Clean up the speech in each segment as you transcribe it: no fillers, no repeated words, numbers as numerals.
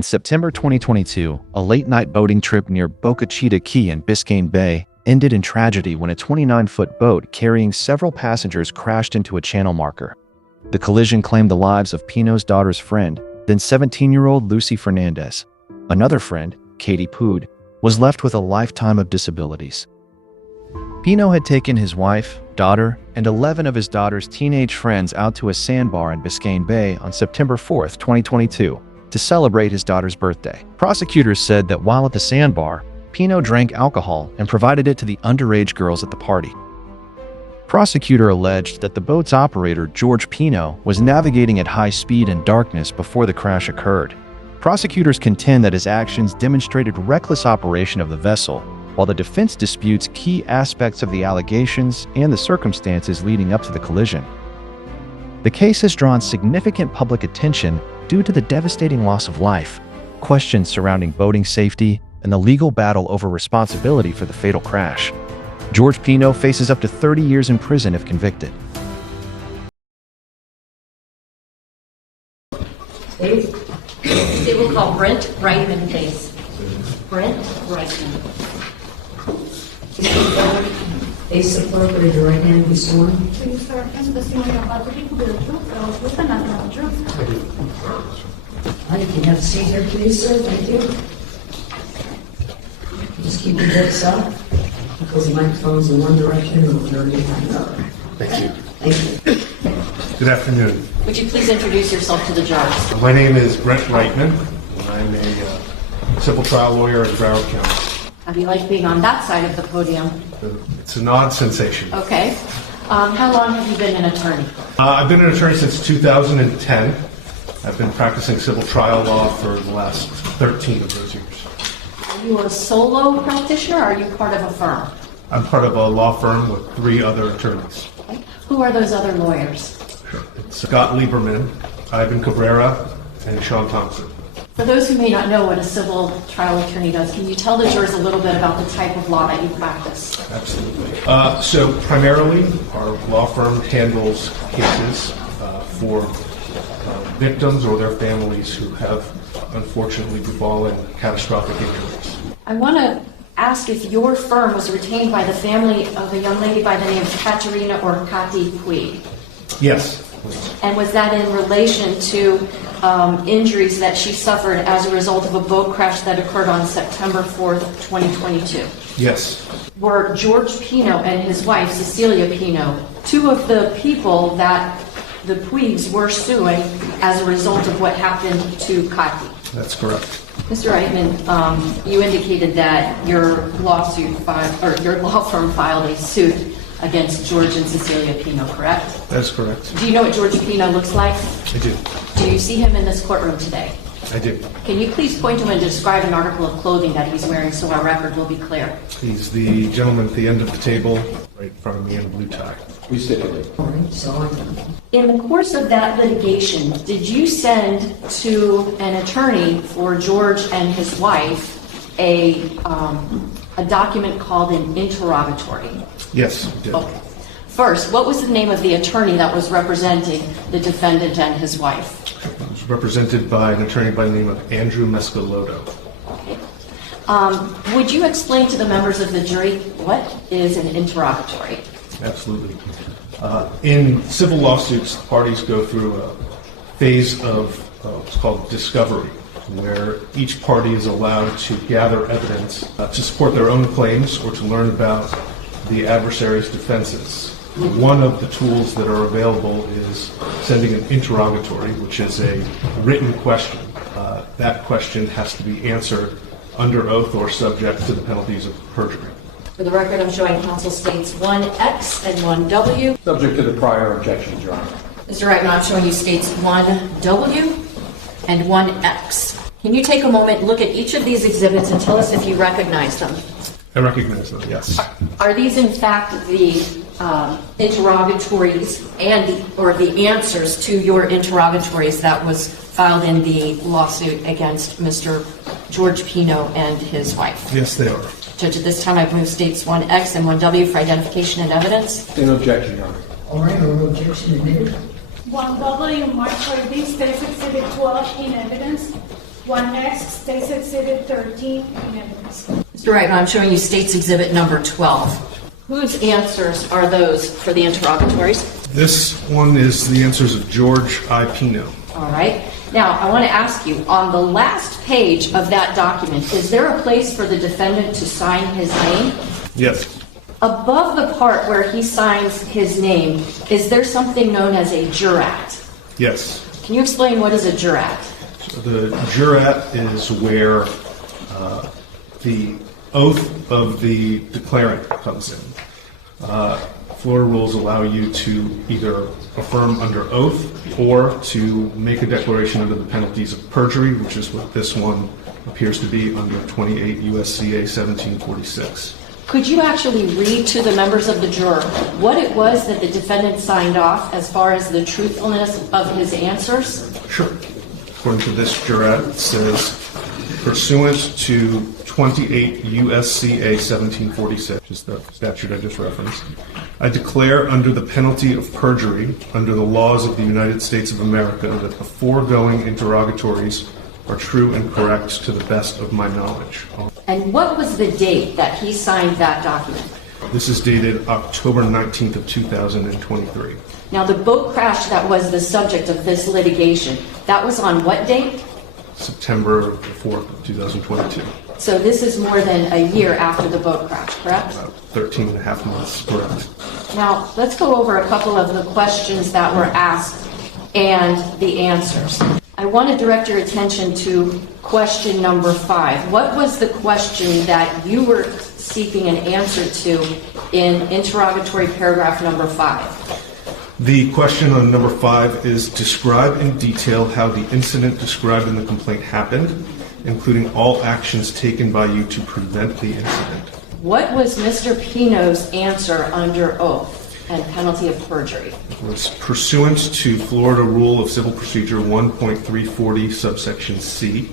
In September 2022, a late-night boating trip near Boca Key in Biscayne Bay ended in tragedy when a 29-foot boat carrying several passengers crashed into a channel marker. The collision claimed the lives of Pino's daughter's friend, then 17-year-old Lucy Fernandez. Another friend, Katie Puig, was left with a lifetime of disabilities. Pino had taken his wife, daughter, and 11 of his daughter's teenage friends out to a sandbar in Biscayne Bay on September 4, 2022, to celebrate his daughter's birthday. Prosecutors said that while at the sandbar, Pino drank alcohol and provided it to the underage girls at the party. Prosecutor alleged that the boat's operator, George Pino, was navigating at high speed in darkness before the crash occurred. Prosecutors contend that his actions demonstrated reckless operation of the vessel, while the defense disputes key aspects of the allegations and the circumstances leading up to the collision. The case has drawn significant public attention due to the devastating loss of life, questions surrounding boating safety, and the legal battle over responsibility for the fatal crash. George Pino faces up to 30 years in prison if convicted. They will call Brent Reitman, please. Brent Reitman. Face the clerk, raise your right hand, be sworn. Please, sir, and the testimony about the people will truth, with the natural truth. You can have a seat here, please, sir. Thank you. Just keep your voice up, because the microphone's in one direction and the jury in another. Thank you. Thank you. Good afternoon. Would you please introduce yourself to the jurors? My name is Brent Reitman, and I'm a civil trial lawyer in Broward County. How do you like being on that side of the podium? It's an odd sensation. Okay. How long have you been an attorney? I've been an attorney since 2010. I've been practicing civil trial law for the last 13 of those years. Are you a solo practitioner or are you part of a firm? I'm part of a law firm with 3 other attorneys. Okay. Who are those other lawyers? It's Scott Lieberman, Ivan Cabrera, and Sean Thompson. For those who may not know what a civil trial attorney does, can you tell the jurors a little bit about the type of law that you practice? Absolutely. So primarily, our law firm handles cases for victims or their families who have unfortunately befallen catastrophic injuries. I want to ask if your firm was retained by the family of a young lady by the name of Katerina or Katy Puig. Yes. And was that in relation to injuries that she suffered as a result of a boat crash that occurred on September 4th, 2022? Yes. Were George Pino and his wife, Cecilia Pino, 2 of the people that the Puigs were suing as a result of what happened to Katy? That's correct. Mr. Reitman, you indicated that your law firm filed a suit against George and Cecilia Pino, correct? That's correct. Do you know what George Pino looks like? I do. Do you see him in this courtroom today? I do. Can you please point to him and describe an article of clothing that he's wearing so our record will be clear? He's the gentleman at the end of the table, right in front of me in a blue tie. Please sit down. All right, so In the course of that litigation, did you send to an attorney for George and his wife a document called an interrogatory? Yes, I did. Okay. First, what was the name of the attorney that was representing the defendant and his wife? It was represented by an attorney by the name of Andrew Mescalotto. Okay. Would you explain to the members of the jury what is an interrogatory? Absolutely. In civil lawsuits, parties go through a phase of what's called discovery, where each party is allowed to gather evidence to support their own claims or to learn about the adversary's defenses. One of the tools that are available is sending an interrogatory, which is a written question. That question has to be answered under oath or subject to the penalties of perjury. For the record, I'm showing counsel states 1X and 1W. Subject to the prior objections, Your Honor. Mr. Reitman, I'm showing you states 1W and 1X. Can you take a moment, look at each of these exhibits and tell us if you recognize them? I recognize them, yes. Are these in fact the interrogatories or the answers to your interrogatories that was filed in the lawsuit against Mr. George Pino and his wife? Yes, they are. Judge, at this time I've moved states 1X and 1W for identification and evidence. In objection, Your Honor. all right, no objection admitted. 1W, March 30, States Exhibit 12 in evidence. 1X, States Exhibit 13, in evidence. Mr. Reitman, I'm showing you State's Exhibit number 12. Whose answers are those for the interrogatories? This one is the answers of George I. Pino. All right. Now, I want to ask you, on the last page of that document, is there a place for the defendant to sign his name? Yes. Above the part where he signs his name, is there something known as a jurat? Yes. Can you explain what is a jurat? The jurat is where the oath of the declarant comes in. Florida rules allow you to either affirm under oath or to make a declaration under the penalties of perjury, which is what this one appears to be under 28 U.S.C.A. 1746. Could you actually read to the members of the juror what it was that the defendant signed off as far as the truthfulness of his answers? Sure. According to this jurat, it says, pursuant to 28 U.S.C.A. 1746, which is the statute I just referenced, I declare under the penalty of perjury, under the laws of the United States of America, that the foregoing interrogatories are true and correct to the best of my knowledge. And what was the date that he signed that document? This is dated October 19th of 2023. Now, the boat crash that was the subject of this litigation, that was on what date? September 4th of 2022. So this is more than a year after the boat crash, correct? About 13 and a half months, correct. Now, let's go over a couple of the questions that were asked and the answers. I want to direct your attention to question number 5. What was the question that you were seeking an answer to in interrogatory paragraph number 5? The question on number 5 is describe in detail how the incident described in the complaint happened, including all actions taken by you to prevent the incident. What was Mr. Pino's answer under oath and penalty of perjury? It was pursuant to Florida Rule of Civil Procedure 1.340 subsection C.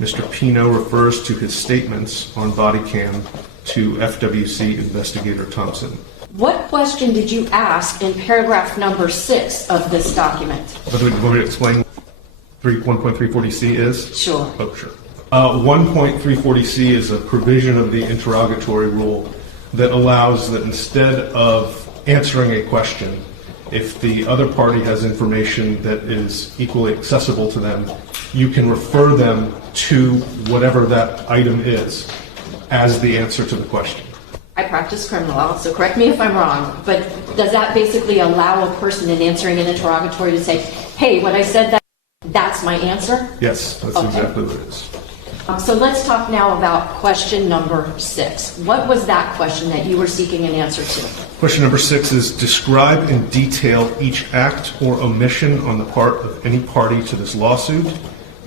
Mr. Pino refers to his statements on body cam to FWC investigator Thompson. What question did you ask in paragraph number 6 of this document? But do you want me to explain what 1.340C is? Sure. Oh, sure. 1.340C is a provision of the interrogatory rule that allows that instead of answering a question, if the other party has information that is equally accessible to them, you can refer them to whatever that item is as the answer to the question. I practice criminal law, so correct me if I'm wrong, but does that basically allow a person in answering an interrogatory to say, hey, what I said, that's my answer? Yes, that's Okay. exactly what it is. So let's talk now about question number 6. What was that question that you were seeking an answer to? Question number 6 is describe in detail each act or omission on the part of any party to this lawsuit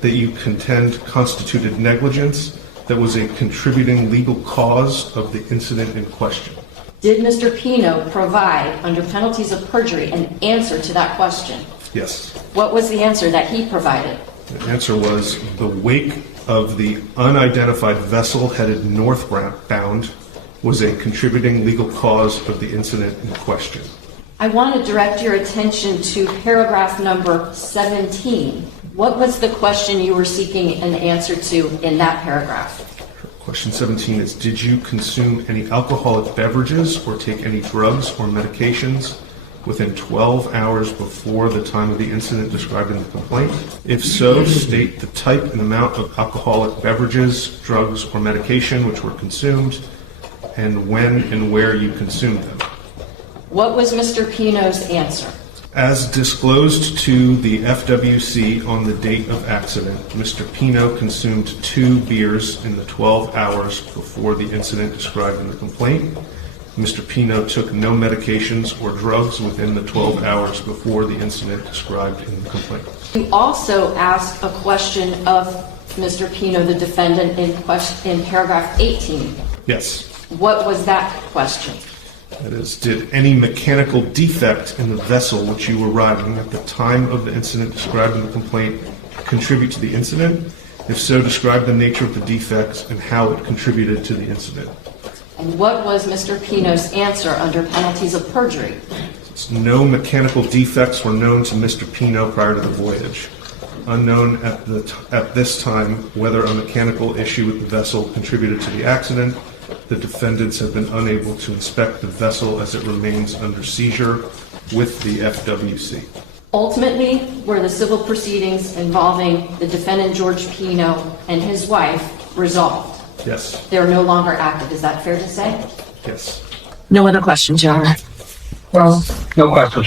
that you contend constituted negligence that was a contributing legal cause of the incident in question. Did Mr. Pino provide, under penalties of perjury, an answer to that question? Yes. What was the answer that he provided? The answer was the wake of the unidentified vessel headed northbound was a contributing legal cause of the incident in question. I want to direct your attention to paragraph number 17. What was the question you were seeking an answer to in that paragraph? Question 17 is, did you consume any alcoholic beverages or take any drugs or medications within 12 hours before the time of the incident described in the complaint? If so, state the type and amount of alcoholic beverages, drugs, or medication which were consumed, and when and where you consumed them. What was Mr. Pino's answer? As disclosed to the FWC on the date of accident, Mr. Pino consumed 2 beers in the 12 hours before the incident described in the complaint. Mr. Pino took no medications or drugs within the 12 hours before the incident described in the complaint. You also asked a question of Mr. Pino, the defendant, in paragraph 18. Yes. What was that question? That is, did any mechanical defect in the vessel which you were riding at the time of the incident described in the complaint contribute to the incident? If so, describe the nature of the defects and how it contributed to the incident. And what was Mr. Pino's answer under penalties of perjury? No mechanical defects were known to Mr. Pino prior to the voyage. unknown at this time whether a mechanical issue with the vessel contributed to the accident. The defendants have been unable to inspect the vessel as it remains under seizure with the FWC. Ultimately, were the civil proceedings involving the defendant George Pino and his wife resolved? Yes. They're no longer active, is that fair to say? Yes. No other questions, Your Honor. Well, No question,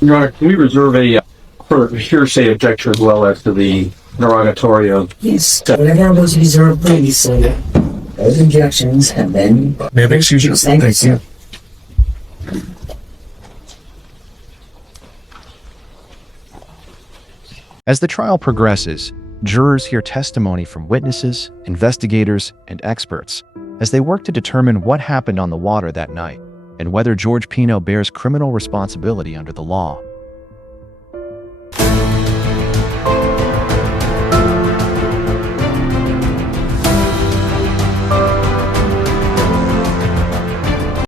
Your Honor, can we reserve a further hearsay objection as well as to the interrogatory of... yes, whatever was reserved previously, those objections have been... May I excuse you? Thank you, sir. As the trial progresses, jurors hear testimony from witnesses, investigators, and experts as they work to determine what happened on the water that night and whether George Pino bears criminal responsibility under the law.